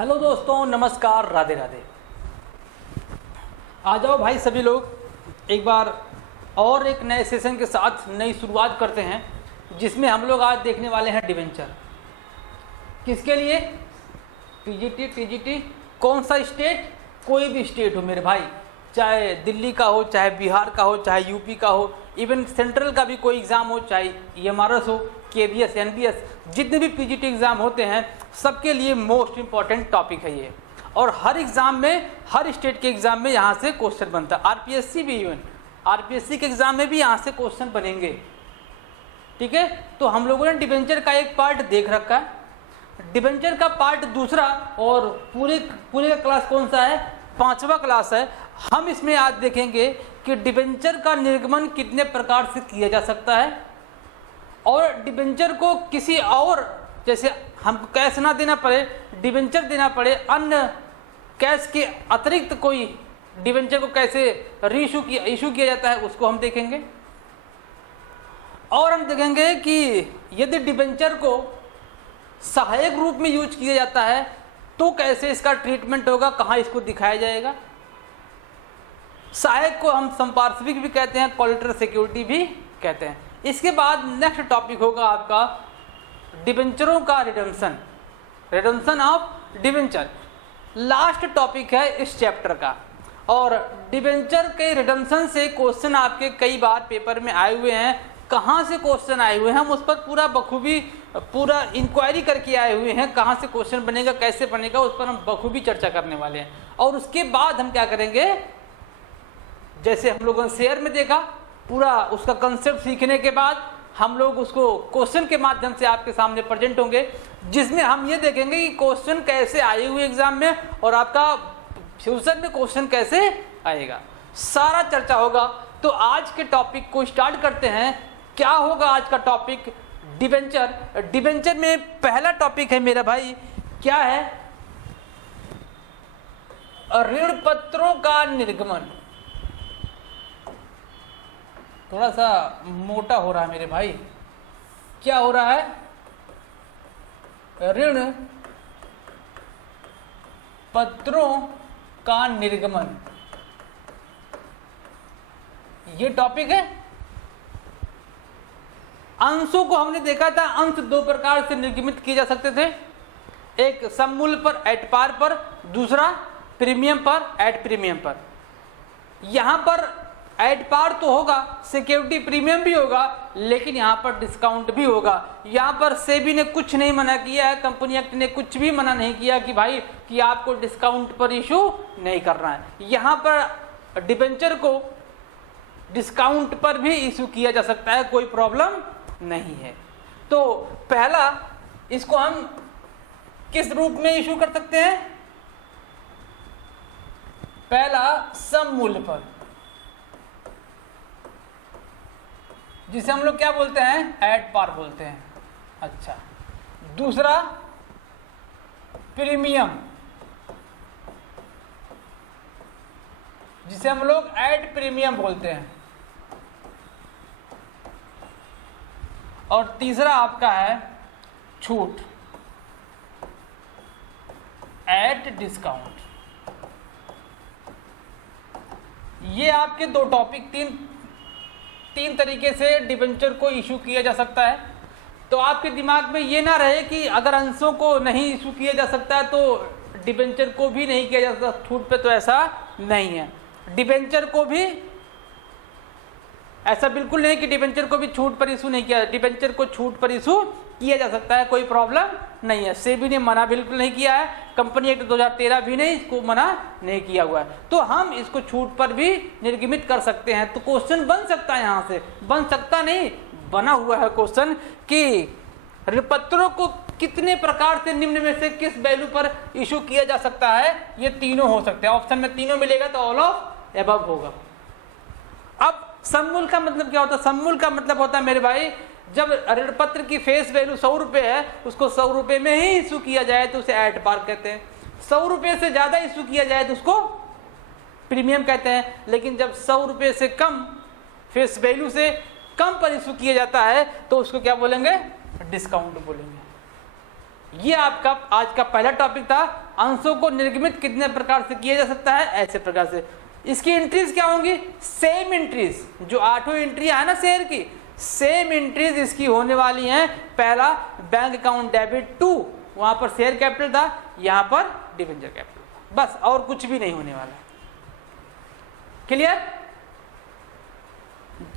Hello दोस्तों, नमस्कार, राधे राधे। आ जाओ भाई सभी लोग, एक बार और एक नए सेशन के साथ नई शुरुआत करते हैं, जिसमें हम लोग आज देखने वाले हैं डिबेंचर। किसके लिए? पीजीटी, टीजीटी, कौन सा स्टेट? कोई भी स्टेट हो मेरे भाई, चाहे दिल्ली का हो, चाहे बिहार का हो, चाहे यूपी का हो, इवन सेंट्रल का भी कोई एग्ज़ाम हो, चाहे एमआरएस हो, केवीएस, एनबीएस, जितने भी पीजीटी एग्ज़ाम होते हैं सबके लिए मोस्ट इम्पॉर्टेंट टॉपिक है ये। और हर एग्ज़ाम में, हर स्टेट के एग्ज़ाम में यहाँ से क्वेश्चन बनता है। आरपीएससी भी, इवन आरपीएससी के एग्ज़ाम में भी यहाँ से क्वेश्चन बनेंगे। ठीक है, तो हम लोगों ने डिबेंचर का एक पार्ट देख रखा है, डिबेंचर का पार्ट दूसरा, और पूरे का क्लास कौन सा है? 5वां क्लास है। हम इसमें आज देखेंगे कि डिबेंचर का निर्गमन कितने प्रकार से किया जा सकता है, और डिबेंचर को किसी और, जैसे हमको कैश ना देना पड़े, डिबेंचर देना पड़े, अन्य कैश के अतिरिक्त कोई डिबेंचर को कैसे इशू किया जाता है, उसको हम देखेंगे। और हम देखेंगे कि यदि डिबेंचर को सहायक रूप में यूज किया जाता है तो कैसे इसका ट्रीटमेंट होगा, कहाँ इसको दिखाया जाएगा। सहायक को हम संपार्श्विक भी कहते हैं, कोलेटरल सिक्योरिटी भी कहते हैं। इसके बाद नेक्स्ट टॉपिक होगा आपका डिबेंचरों का redemption of debenture. Last topic है इस चैप्टर का। और डिबेंचर के रिडेम्पशन से क्वेश्चन आपके कई बार पेपर में आए हुए हैं। कहाँ से क्वेश्चन आए हुए हैं हम उस पर पूरा बखूबी पूरा इंक्वायरी करके आए हुए हैं। कहाँ से क्वेश्चन बनेगा, कैसे बनेगा, उस पर हम बखूबी चर्चा करने वाले हैं। और उसके बाद हम क्या करेंगे, जैसे हम लोगों ने शेयर में देखा, पूरा उसका कंसेप्ट सीखने के बाद हम लोग उसको क्वेश्चन के माध्यम से आपके सामने प्रेजेंट होंगे, जिसमें हम ये देखेंगे कि क्वेश्चन कैसे आए हुए एग्जाम में और आपका फ्यूचर में क्वेश्चन कैसे आएगा, सारा चर्चा होगा। तो आज के टॉपिक को स्टार्ट करते हैं। क्या होगा आज का टॉपिक? डिबेंचर। डिबेंचर में पहला टॉपिक है मेरा भाई, क्या है? ऋण पत्रों का निर्गमन। थोड़ा सा मोटा हो रहा है मेरे भाई, क्या हो रहा है? ऋण पत्रों का निर्गमन, ये टॉपिक है। अंशों को हमने देखा था, अंश दो प्रकार से निर्गमित किए जा सकते थे, एक सममूल्य पर एट पार पर, दूसरा प्रीमियम पर एट प्रीमियम पर। यहां पर एट पार तो होगा, सिक्योरिटी प्रीमियम भी होगा, लेकिन यहां पर डिस्काउंट भी होगा। यहां पर सेबी ने कुछ नहीं मना किया है, कंपनी एक्ट ने कुछ भी मना नहीं किया कि भाई कि आपको डिस्काउंट पर इशू नहीं करना है। यहां पर डिबेंचर को डिस्काउंट पर भी इशू किया जा सकता है, कोई प्रॉब्लम नहीं है। तो पहला, इसको हम किस रूप में इशू कर सकते हैं? पहला सममूल्य पर, जिसे हम लोग क्या बोलते हैं? एट पार बोलते हैं। अच्छा, दूसरा प्रीमियम, जिसे हम लोग एट प्रीमियम बोलते हैं। और तीसरा आपका है छूट, एट डिस्काउंट। ये आपके दो टॉपिक, तीन तरीके से डिबेंचर को इशू किया जा सकता है। तो आपके दिमाग में ये ना रहे कि अगर अंशों को नहीं इशू किया जा सकता है तो डिबेंचर को भी नहीं किया जा सकता छूट पे, तो ऐसा नहीं है। डिबेंचर को भी ऐसा बिल्कुल नहीं कि डिबेंचर को भी छूट पर इशू नहीं किया, डिबेंचर को छूट पर इशू किया जा सकता है, कोई प्रॉब्लम नहीं है। सेबी ने मना बिल्कुल नहीं किया है, कंपनी एक्ट 2013 भी नहीं इसको मना नहीं किया हुआ है। तो हम इसको छूट पर भी निर्गमित कर सकते हैं। तो क्वेश्चन बन सकता है, यहां से बन सकता नहीं, बना हुआ है क्वेश्चन कि ऋण पत्रों को कितने प्रकार से निम्न में से किस वैल्यू पर इशू किया जा सकता है। ये तीनों हो सकते हैं, ऑप्शन में तीनों मिलेगा तो ऑल ऑफ एबव होगा। अब सममूल्य का मतलब क्या होता है? सममूल्य का मतलब होता है मेरे भाई, जब ऋण पत्र की फेस वैल्यू 100 रुपये है, उसको 100 रुपये में ही इशू किया जाए तो उसे एट पार कहते हैं। 100 रुपये से ज्यादा इशू किया जाए तो उसको प्रीमियम कहते हैं। लेकिन जब 100 रुपये से कम, फेस वैल्यू से कम पर इशू किया जाता है तो उसको क्या बोलेंगे? डिस्काउंट बोलेंगे। ये आपका आज का पहला टॉपिक था। अंशों को निर्गमित कितने प्रकार से किया जा सकता है, ऐसे प्रकार से। इसकी एंट्रीज क्या होंगी, सेम एंट्रीज, जो 8 एंट्री है ना शेयर की, सेम एंट्रीज इसकी होने वाली हैं। पहला बैंक अकाउंट डेबिट टू, वहां पर शेयर कैपिटल था, यहां पर डिबेंचर कैपिटल था, बस और कुछ भी नहीं होने वाला। क्लियर।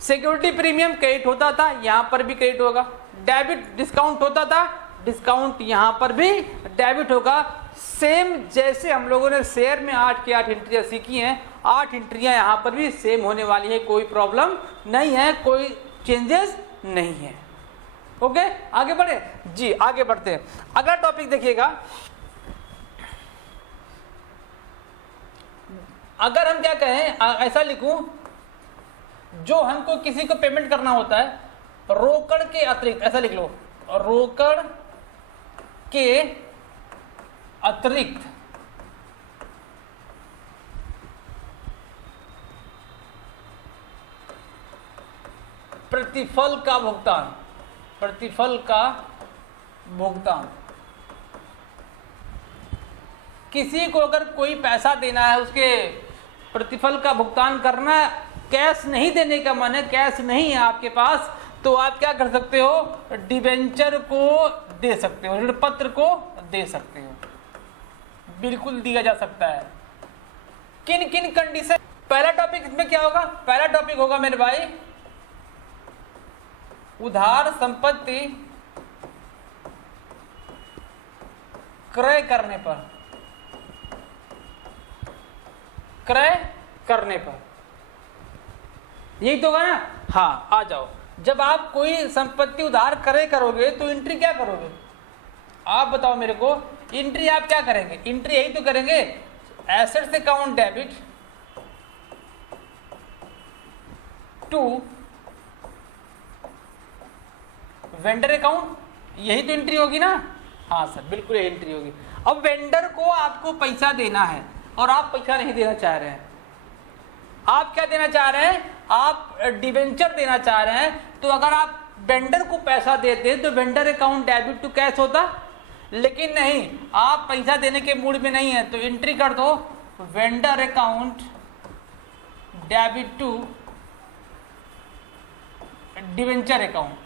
सिक्योरिटी प्रीमियम क्रेडिट होता था, यहां पर भी क्रेडिट होगा। डेबिट डिस्काउंट होता था, डिस्काउंट यहां पर भी डेबिट होगा। सेम जैसे हम लोगों ने शेयर में 8 की 8 एंट्रियां सीखी हैं, 8 एंट्रियां यहां पर भी सेम होने वाली है, कोई प्रॉब्लम नहीं है, कोई चेंजेस नहीं है। ओके, आगे बढ़े जी, आगे बढ़ते हैं। अगला टॉपिक देखिएगा। अगर हम क्या कहें, ऐसा लिखूं, जो हमको किसी को पेमेंट करना होता है रोकड़ के अतिरिक्त, ऐसा लिख लो, रोकड़ के अतिरिक्त प्रतिफल का भुगतान, प्रतिफल का भुगतान। किसी को अगर कोई पैसा देना है, उसके प्रतिफल का भुगतान करना, कैश नहीं देने का मन है, कैश नहीं है आपके पास, तो आप क्या कर सकते हो, डिबेंचर को दे सकते हो, ऋण पत्र को दे सकते हो, बिल्कुल दिया जा सकता है। किन किन कंडीशन। पहला टॉपिक इसमें क्या होगा, पहला टॉपिक होगा मेरे भाई, उधार संपत्ति क्रय करने पर, क्रय करने पर, यही तो होगा ना। हाँ, आ जाओ। जब आप कोई संपत्ति उधार क्रय करोगे तो एंट्री क्या करोगे, आप बताओ मेरे को। एंट्री आप क्या करेंगे, एंट्री यही तो करेंगे, assets account debit to vendor account, यही तो एंट्री होगी ना। हाँ सर, बिल्कुल यही एंट्री होगी। अब वेंडर को आपको पैसा देना है और आप पैसा नहीं देना चाह रहे हैं, आप क्या देना चाह रहे हैं, आप डिबेंचर देना चाह रहे हैं। तो अगर आप वेंडर को पैसा देते तो vendor account debit to cash होता, लेकिन नहीं, आप पैसा देने के मूड में नहीं है, तो एंट्री कर दो vendor account debit to debenture account.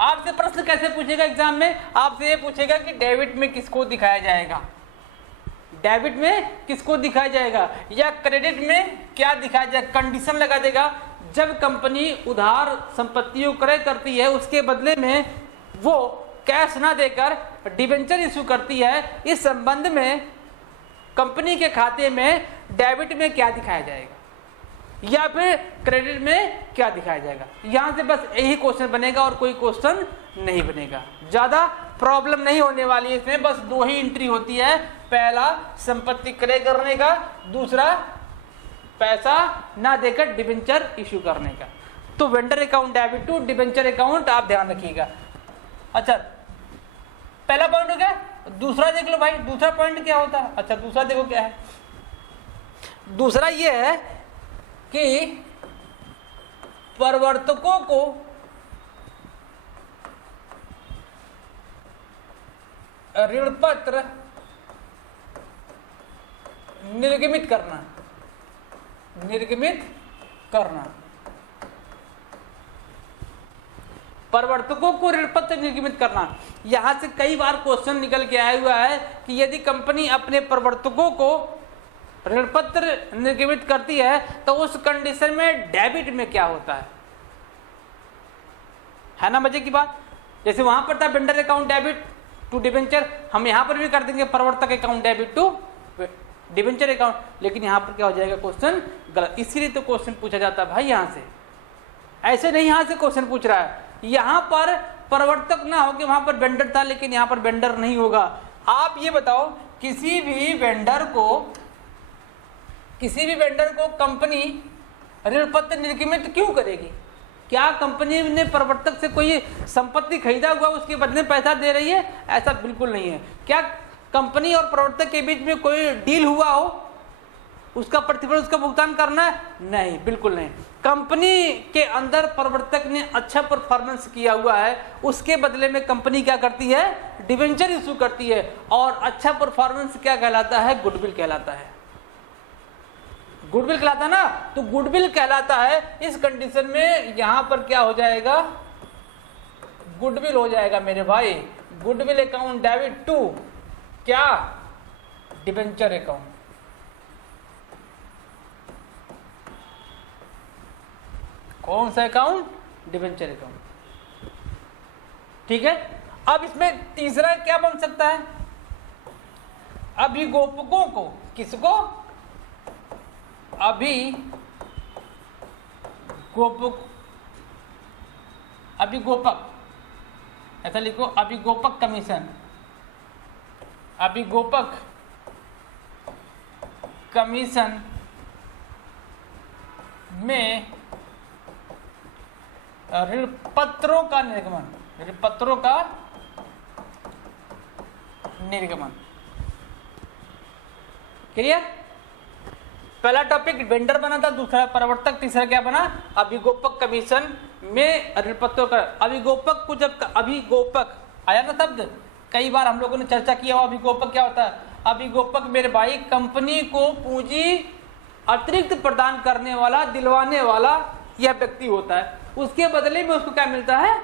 आपसे प्रश्न कैसे पूछेगा एग्जाम में, आपसे ये पूछेगा कि डेबिट में किसको दिखाया जाएगा, डेबिट में किसको दिखाया जाएगा, या क्रेडिट में क्या दिखाया जाएगा। कंडीशन लगा देगा, जब कंपनी उधार संपत्तियों क्रय करती है, उसके बदले में वो कैश ना देकर डिबेंचर इशू करती है, इस संबंध में कंपनी के खाते में डेबिट में क्या दिखाया जाएगा या फिर क्रेडिट में क्या दिखाया जाएगा। यहां से बस यही क्वेश्चन बनेगा और कोई क्वेश्चन नहीं बनेगा, ज्यादा प्रॉब्लम नहीं होने वाली है इसमें। बस 2 ही एंट्री होती है, पहला संपत्ति क्रय करने का, दूसरा पैसा ना देकर डिबेंचर इशू करने का। तो vendor account debit to debenture account आप ध्यान रखिएगा। अच्छा, पहला पॉइंट हो गया। दूसरा देख लो भाई, दूसरा पॉइंट क्या होता है। अच्छा, दूसरा देखो क्या है। दूसरा ये है कि प्रवर्तकों को ऋण पत्र निर्गमित करना, निर्गमित करना, प्रवर्तकों को ऋण पत्र निर्गमित करना। यहां से कई बार क्वेश्चन निकल के आया हुआ है कि यदि कंपनी अपने प्रवर्तकों को ऋण पत्र निर्गमित करती है तो उस कंडीशन में डेबिट में क्या होता है ना, मजे की बात। जैसे वहां पर था vendor account debit to debenture, हम यहां पर भी कर देंगे प्रवर्तक account debit to debenture account, लेकिन यहां पर क्या हो जाएगा, क्वेश्चन गलत। इसीलिए तो क्वेश्चन पूछा जाता है भाई यहां से, ऐसे नहीं यहां से क्वेश्चन पूछ रहा है। यहां पर प्रवर्तक ना हो कि वहां पर वेंडर था, लेकिन यहां पर वेंडर नहीं होगा। आप ये बताओ, किसी भी वेंडर को कंपनी ऋण पत्र निर्गमित क्यों करेगी? क्या कंपनी ने प्रवर्तक से कोई संपत्ति खरीदा हुआ उसके बदले पैसा दे रही है? ऐसा बिल्कुल नहीं है। क्या कंपनी और प्रवर्तक के बीच में कोई डील हुआ हो? उसका प्रतिफल उसका भुगतान करना है? नहीं, बिल्कुल नहीं। कंपनी के अंदर प्रवर्तक ने अच्छा परफॉर्मेंस किया हुआ है, उसके बदले में कंपनी क्या करती है? डिवेंचर इशू करती है। और अच्छा परफॉर्मेंस क्या कहलाता है? गुडविल कहलाता है। गुडविल कहलाता है ना, तो गुडविल कहलाता है। इस कंडीशन में यहां पर क्या हो जाएगा? गुडविल हो जाएगा मेरे भाई। गुडविल अकाउंट डेबिट टू क्या? Debenture account. कौन सा अकाउंट? Debenture account. ठीक है। अब इसमें तीसरा क्या बन सकता है? अभिगोपकों को, किसको? अभिगोपक, ऐसा लिखो, अभिगोपक कमीशन। अभिगोपक कमीशन में ऋण पत्रों का निर्गमन, ऋण पत्रों का निर्गमन। क्लियर? पहला टॉपिक वेंडर बना था, दूसरा प्रवर्तक, तीसरा क्या बना? अभिगोपक कमीशन में ऋण पत्रों का। अभिगोपक को जब अभिगोपक आया ना शब्द, कई बार हम लोगों ने चर्चा किया। अभिगोपक क्या होता है? अभिगोपक मेरे भाई कंपनी को पूंजी अतिरिक्त प्रदान करने वाला, दिलवाने वाला यह व्यक्ति होता है। उसके बदले में उसको क्या मिलता है?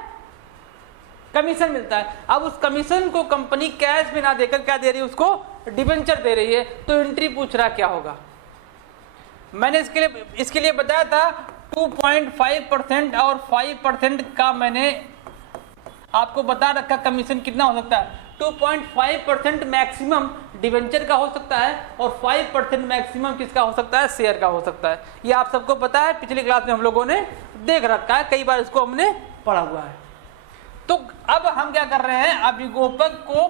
कमीशन मिलता है। अब उस कमीशन को कंपनी कैश में ना देकर क्या दे रही है? उसको डिबेंचर दे रही है। तो एंट्री पूछ रहा क्या होगा? मैंने इसके लिए बताया था 2.5% और 5% का मैंने आपको बता रखा कमीशन कितना हो सकता है। 2.5% मैक्सिमम डिवेंचर का हो सकता है और 5% मैक्सिमम किसका हो सकता है? शेयर का हो सकता है। ये आप सबको पता है, पिछली क्लास में हम लोगों ने देख रखा है, कई बार इसको हमने पढ़ा हुआ है। तो अब हम क्या कर रहे हैं? अभिगोपक को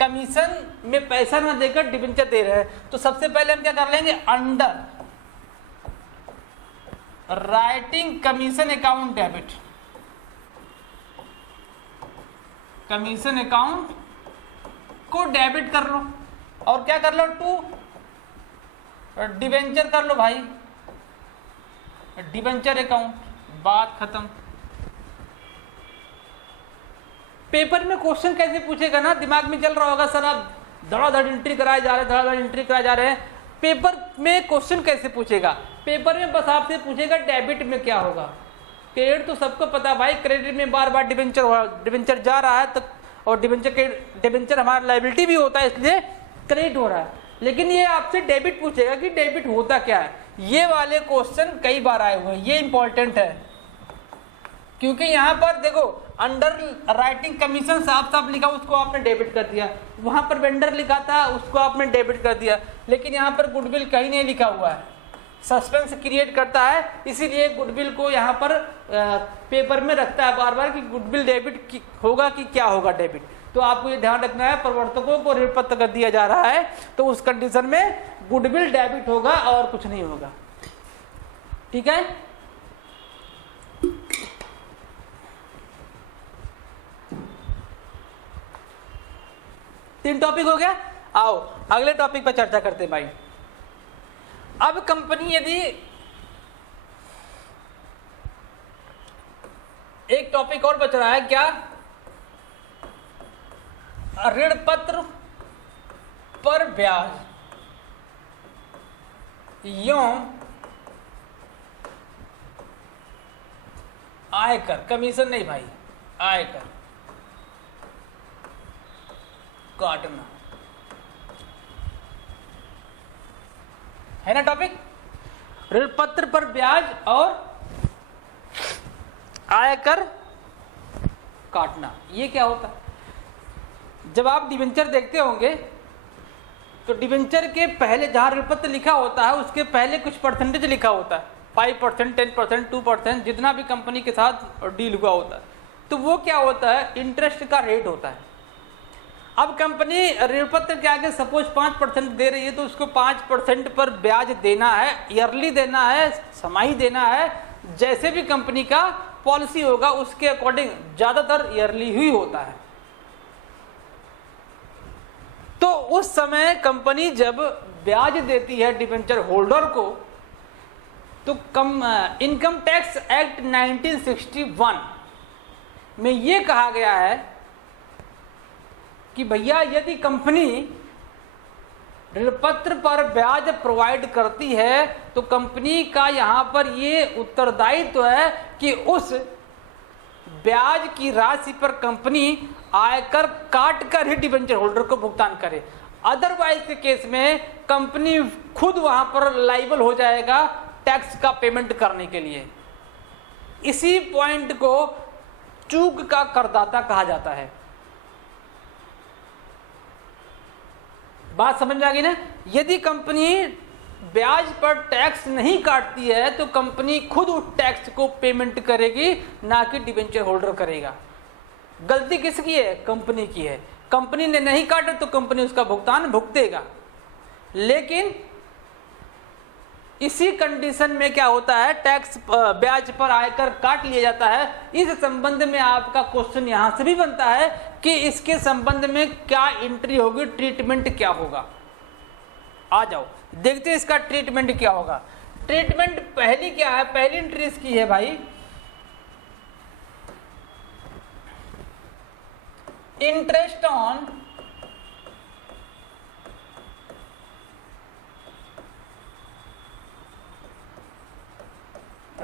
कमीशन में पैसा ना देकर डिवेंचर दे रहे हैं। तो सबसे पहले हम क्या कर लेंगे? Under writing commission account debit, commission account को डेबिट कर लो और क्या कर लो? टू डिवेंचर कर लो भाई, डिवेंचर अकाउंट। बात खत्म। पेपर में क्वेश्चन कैसे पूछेगा ना, दिमाग में चल रहा होगा सर आप धड़ाधड़ एंट्री कराए जा रहे हैं, धड़ाधड़ एंट्री कराए जा रहे हैं। पेपर में क्वेश्चन कैसे पूछेगा? पेपर में बस आपसे पूछेगा डेबिट में क्या होगा। क्रेडिट तो सबको पता भाई, क्रेडिट में बार बार डिवेंचर जा रहा है तो, और डिवेंचर हमारा लायबिलिटी भी होता है, इसलिए क्रेडिट हो रहा है। लेकिन ये आपसे डेबिट पूछेगा कि डेबिट होता क्या है। ये वाले क्वेश्चन कई बार आए हुए हैं, ये इंपॉर्टेंट है क्योंकि यहाँ पर देखो अंडर राइटिंग कमीशन साफ साफ लिखा, उसको आपने डेबिट कर दिया। वहां पर वेंडर लिखा था, उसको आपने डेबिट कर दिया। लेकिन यहाँ पर गुडविल कहीं नहीं लिखा हुआ है, सस्पेंस क्रिएट करता है, इसीलिए गुडविल को यहाँ पर पेपर में रखता है बार बार कि गुडविल डेबिट होगा कि क्या होगा डेबिट। तो आपको ये ध्यान रखना है, प्रवर्तकों को ऋण पत्र कर दिया जा रहा है तो उस कंडीशन में गुडविल डेबिट होगा और कुछ नहीं होगा। ठीक है। तीन टॉपिक हो गया। आओ अगले टॉपिक पर चर्चा करते हैं भाई। अब कंपनी यदि एक टॉपिक और बच रहा है क्या? ऋण पत्र पर ब्याज एवं आयकर, कमीशन नहीं भाई, आयकर काटना है ना टॉपिक। ऋण पत्र पर ब्याज और आयकर काटना, ये क्या होता है? जब आप डिवेंचर देखते होंगे तो डिवेंचर के पहले जहां ऋण पत्र लिखा होता है उसके पहले कुछ परसेंटेज लिखा होता है, 5%, 10%, 2%, जितना भी कंपनी के साथ डील हुआ होता है। तो वो क्या होता है? इंटरेस्ट का रेट होता है। अब कंपनी ऋण पत्र के आगे सपोज 5% दे रही है तो उसको 5% पर ब्याज देना है, ईयरली देना है, समाही देना है। जैसे भी कंपनी का पॉलिसी होगा उसके अकॉर्डिंग, ज्यादातर ईयरली ही होता है। तो उस समय कंपनी जब ब्याज देती है डिबेंचर होल्डर को, तो इनकम टैक्स एक्ट 1961 में ये कहा गया है कि भैया यदि कंपनी ऋण पत्र पर ब्याज प्रोवाइड करती है तो कंपनी का यहां पर ये उत्तरदायित्व है कि उस ब्याज की राशि पर कंपनी आयकर काट कर ही डिबेंचर होल्डर को भुगतान करे। अदरवाइज के केस में कंपनी खुद वहां पर लाइबल हो जाएगा टैक्स का पेमेंट करने के लिए। इसी पॉइंट को चूक का करदाता कहा जाता है। बात समझ में आ गई ना? यदि कंपनी ब्याज पर टैक्स नहीं काटती है तो कंपनी खुद उस टैक्स को पेमेंट करेगी, ना कि डिबेंचर होल्डर करेगा। गलती किसकी है? कंपनी की है। कंपनी ने नहीं काटा तो कंपनी उसका भुगतान भुगतेगा। लेकिन इसी कंडीशन में क्या होता है, टैक्स ब्याज पर आयकर काट लिया जाता है। इस संबंध में आपका क्वेश्चन यहां से भी बनता है कि इसके संबंध में क्या एंट्री होगी, ट्रीटमेंट क्या होगा। आ जाओ देखते हैं इसका ट्रीटमेंट क्या होगा। ट्रीटमेंट पहली क्या है, पहली एंट्री इसकी है भाई, interest on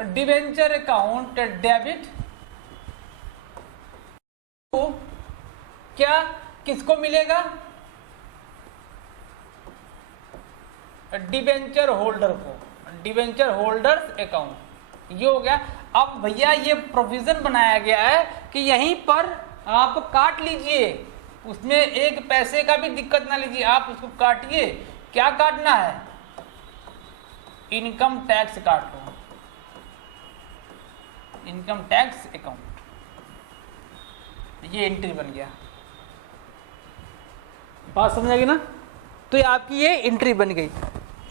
debenture account debit. तो क्या किसको मिलेगा? डिबेंचर होल्डर को, डिबेंचर होल्डर्स अकाउंट। ये हो गया। अब भैया ये प्रोविजन बनाया गया है कि यहीं पर आप काट लीजिए, उसमें एक पैसे का भी दिक्कत ना लीजिए, आप उसको काटिए। क्या काटना है? इनकम टैक्स काट लो, इनकम टैक्स अकाउंट। ये एंट्री बन गया। बात समझ आ गई ना? तो ये आपकी ये एंट्री बन गई।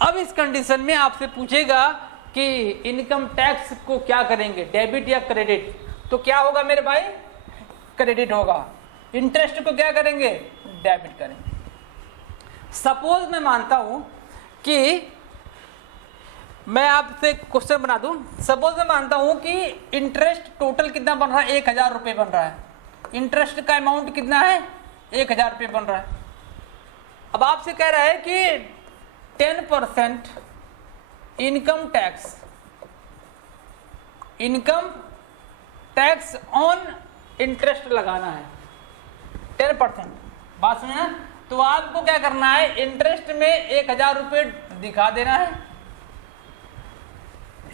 अब इस कंडीशन में आपसे पूछेगा कि इनकम टैक्स को क्या करेंगे, डेबिट या क्रेडिट? तो क्या होगा मेरे भाई? क्रेडिट होगा। इंटरेस्ट को क्या करेंगे? डेबिट करेंगे। सपोज मैं मानता हूं कि मैं आपसे क्वेश्चन बना दूं। सपोज मैं मानता हूं कि इंटरेस्ट टोटल कितना बन रहा है? 1000 रुपये बन रहा है। इंटरेस्ट का अमाउंट कितना है? 1000 रुपये बन रहा है। अब आपसे कह रहा है कि 10% इनकम टैक्स ऑन इंटरेस्ट लगाना है, 10%। बात समझे ना? तो आपको क्या करना है, इंटरेस्ट में 1000 रुपये दिखा देना है।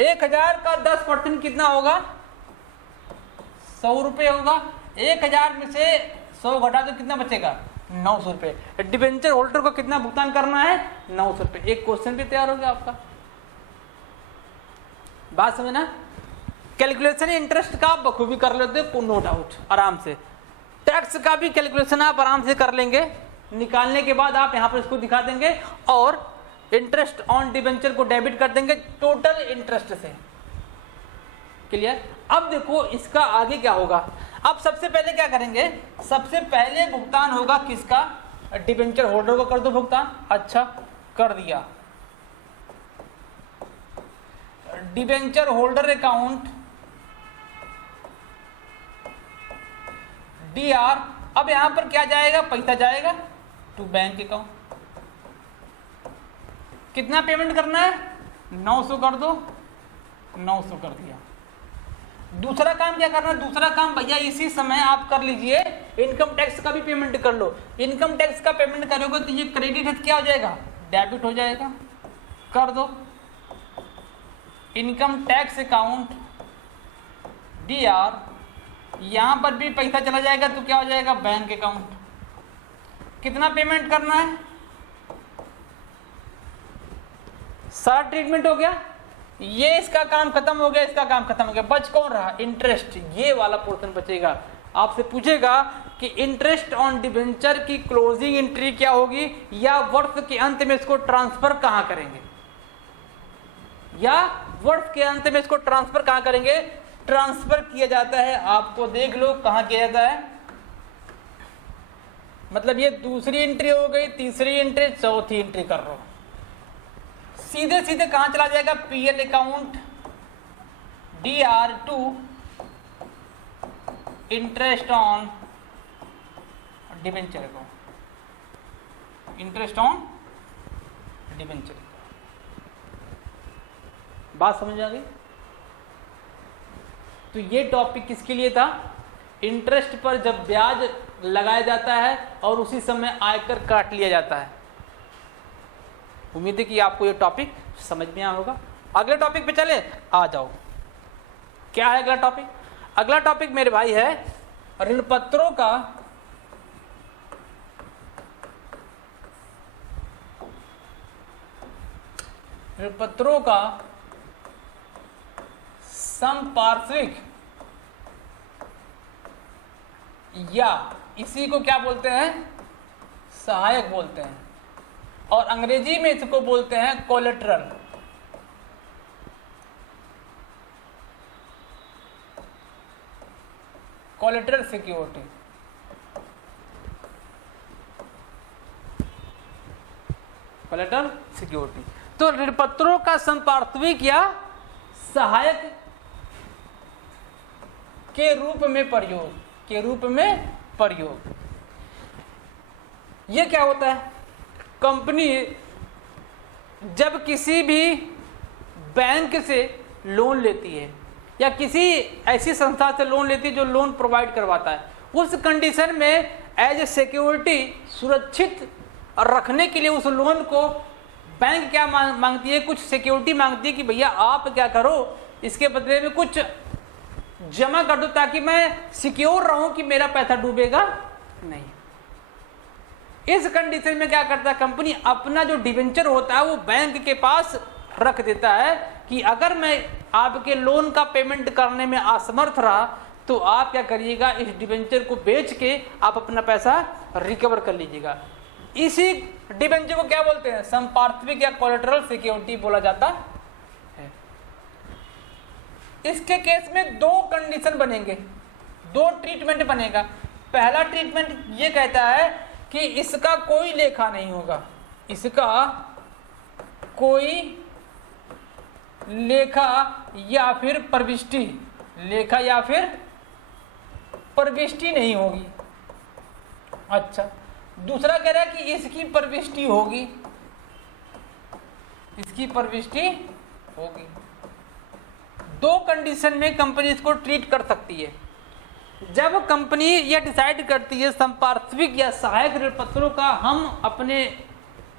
1000 का 10% कितना होगा? 100 रुपये होगा। 1000 में से 100 घटा तो कितना बचेगा? 900 रुपये। डिबेंचर होल्डर को कितना भुगतान करना है? 900 रुपये। एक क्वेश्चन भी तैयार हो गया आपका। बात समझ ना? कैलकुलेशन इंटरेस्ट का आप बखूबी कर लेते हो, नो डाउट, आराम से। टैक्स का भी कैलकुलेशन आप आराम से कर लेंगे। निकालने के बाद आप यहां पर इसको दिखा देंगे और इंटरेस्ट ऑन डिबेंचर को डेबिट कर देंगे टोटल इंटरेस्ट से। क्लियर? अब देखो इसका आगे क्या होगा। अब सबसे पहले क्या करेंगे, सबसे पहले भुगतान होगा किसका? डिबेंचर होल्डर को कर दो भुगतान। अच्छा, कर दिया। Debenture holder account DR। अब यहां पर क्या जाएगा? पैसा जाएगा टू बैंक अकाउंट। कितना पेमेंट करना है? 900 कर दो, 900 कर दिया। दूसरा काम क्या करना है? दूसरा काम भैया इसी समय आप कर लीजिए, इनकम टैक्स का भी पेमेंट कर लो। इनकम टैक्स का पेमेंट करोगे तो ये क्रेडिट है, क्या हो जाएगा? डेबिट हो जाएगा। कर दो। इनकम टैक्स अकाउंट DR, यहां पर भी पैसा चला जाएगा तो क्या हो जाएगा? Bank account. कितना पेमेंट करना है? सारा ट्रीटमेंट हो गया। ये इसका काम खत्म हो गया, इसका काम खत्म हो गया। बच कौन रहा? इंटरेस्ट। ये वाला पोर्शन बचेगा। आपसे पूछेगा कि इंटरेस्ट ऑन डिबेंचर की क्लोजिंग एंट्री क्या होगी, या वर्ष के अंत में इसको ट्रांसफर कहां करेंगे, या वर्ष के अंत में इसको ट्रांसफर कहां करेंगे? ट्रांसफर किया जाता है, आपको देख लो कहां किया जाता है। मतलब ये दूसरी एंट्री हो गई, तीसरी एंट्री, चौथी एंट्री कर रहा हूं, सीधे सीधे कहां चला जाएगा, PL account DR2 interest on debenture account, interest on debenture. बात समझ आ गई? तो ये टॉपिक किसके लिए था, इंटरेस्ट पर जब ब्याज लगाया जाता है और उसी समय आयकर काट लिया जाता है। उम्मीद है कि आपको ये टॉपिक समझ में आया होगा। अगले टॉपिक पे चले, आ जाओ। क्या है अगला टॉपिक? अगला टॉपिक मेरे भाई है ऋण पत्रों का संपार्श्विक, या इसी को क्या बोलते हैं, सहायक बोलते हैं, और अंग्रेजी में इसको बोलते हैं collateral. Collateral security. Collateral security तो ऋण पत्रों का संपार्श्विक या सहायक के रूप में प्रयोग। यह क्या होता है, कंपनी जब किसी भी बैंक से लोन लेती है या किसी ऐसी संस्था से लोन लेती है जो लोन प्रोवाइड करवाता है, उस कंडीशन में एज ए सिक्योरिटी सुरक्षित रखने के लिए उस लोन को बैंक क्या मांगती है, कुछ सिक्योरिटी मांगती है कि भैया आप क्या करो, इसके बदले में कुछ जमा कर दो ताकि मैं सिक्योर रहूं कि मेरा पैसा डूबेगा नहीं। इस कंडीशन में क्या करता है कंपनी, अपना जो डिवेंचर होता है वो बैंक के पास रख देता है कि अगर मैं आपके लोन का पेमेंट करने में असमर्थ रहा तो आप क्या करिएगा, इस डिवेंचर को बेच के आप अपना पैसा रिकवर कर लीजिएगा। इसी डिवेंचर को क्या बोलते हैं, संपार्श्विक या कोलेटरल सिक्योरिटी बोला जाता है। इसके केस में दो कंडीशन बनेंगे, दो ट्रीटमेंट बनेगा। पहला ट्रीटमेंट ये कहता है कि इसका कोई लेखा नहीं होगा, इसका कोई लेखा या फिर प्रविष्टि, लेखा या फिर प्रविष्टि नहीं होगी। अच्छा, दूसरा कह रहा है कि इसकी प्रविष्टि होगी, इसकी प्रविष्टि होगी। दो कंडीशन में कंपनी इसको ट्रीट कर सकती है। जब कंपनी यह डिसाइड करती है संपार्श्विक या सहायक ऋण पत्रों का हम अपने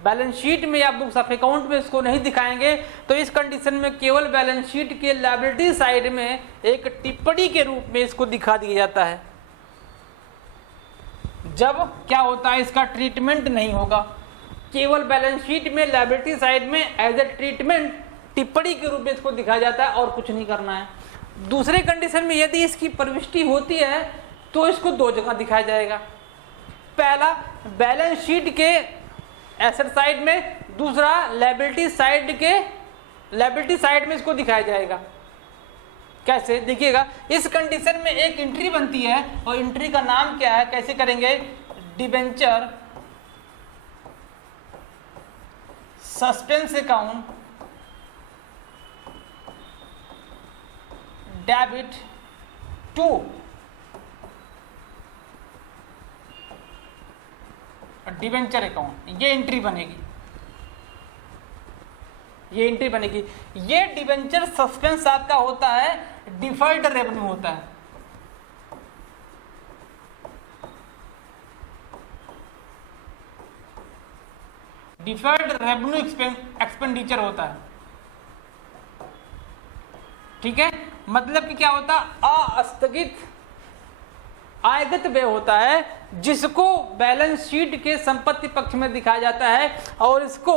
बैलेंस शीट में या बुक्स ऑफ अकाउंट में इसको नहीं दिखाएंगे, तो इस कंडीशन में केवल बैलेंस शीट के लायबिलिटी साइड में एक टिप्पणी के रूप में इसको दिखा दिया जाता है। जब क्या होता है, इसका ट्रीटमेंट नहीं होगा, केवल बैलेंस शीट में लायबिलिटी साइड में एज ए ट्रीटमेंट टिप्पणी के रूप में इसको दिखाया जाता है और कुछ नहीं करना है। दूसरे कंडीशन में यदि इसकी प्रविष्टि होती है तो इसको दो जगह दिखाया जाएगा, पहला बैलेंस शीट के एसेट साइड में, दूसरा लायबिलिटी साइड में इसको दिखाया जाएगा। कैसे देखिएगा, इस कंडीशन में एक एंट्री बनती है और एंट्री का नाम क्या है, कैसे करेंगे, debenture suspense account debit to debenture account, ये एंट्री बनेगी, ये एंट्री बनेगी। ये डिबेंचर सस्पेंस आपका होता है, डिफर्ड रेवेन्यू होता है। डिफर्ड रेवेन्यू एक्सपेंडिचर होता है, ठीक है। मतलब कि क्या होता है, अस्थगित आयगत व्यय होता है जिसको बैलेंस शीट के संपत्ति पक्ष में दिखाया जाता है और इसको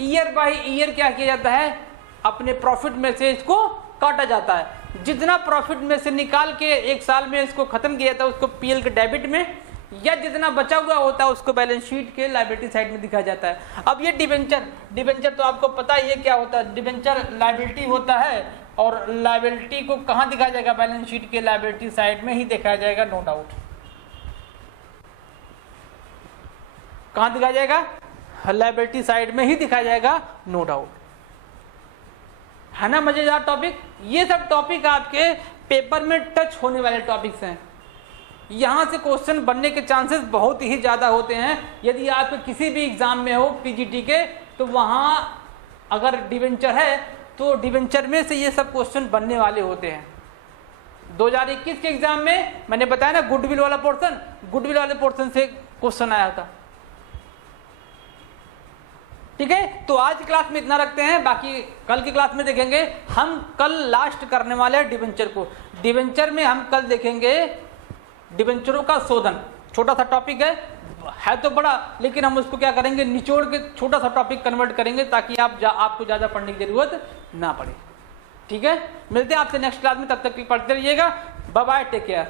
ईयर बाय ईयर क्या किया जाता है, अपने प्रॉफिट में से इसको काटा जाता है। जितना प्रॉफिट में से निकाल के एक साल में इसको खत्म किया जाता है उसको पीएल के डेबिट में, या जितना बचा हुआ होता है उसको बैलेंस शीट के लायबिलिटी साइड में दिखाया जाता है। अब ये डिबेंचर तो आपको पता ही है क्या होता है, डिबेंचर लायबिलिटी होता है और लायबिलिटी को कहाँ दिखाया जाएगा, बैलेंस शीट के लायबिलिटी साइड में ही दिखाया जाएगा, नो डाउट। कहाँ दिखाया जाएगा? लायबिलिटी साइड में ही दिखाया जाएगा, नो डाउट। है ना मजेदार टॉपिक? ये सब टॉपिक आपके पेपर में टच होने वाले टॉपिक्स हैं। यहाँ से क्वेश्चन बनने के चांसेस बहुत ही ज़्यादा होते हैं। यदि आपके किसी भी एग्जाम में हो पीजीटी के, तो वहाँ अगर डिवेंचर है तो डिवेंचर में से ये सब क्वेश्चन बनने वाले होते हैं। 2021 के एग्जाम में मैंने बताया ना गुडविल वाला पोर्शन, गुडविल वाले पोर्शन से क्वेश्चन आया था। ठीक है, तो आज की क्लास में इतना रखते हैं, बाकी कल की क्लास में देखेंगे। हम कल लास्ट करने वाले हैं डिवेंचर को। डिवेंचर में हम कल देखेंगे डिवेंचरों का शोधन। छोटा सा टॉपिक है तो बड़ा, लेकिन हम उसको क्या करेंगे, निचोड़ के छोटा सा टॉपिक कन्वर्ट करेंगे ताकि आपको ज़्यादा पढ़ने की जरूरत ना पड़े। ठीक है, मिलते हैं आपसे नेक्स्ट क्लास में, तब तक पढ़ते रहिएगा। Bye bye, take care.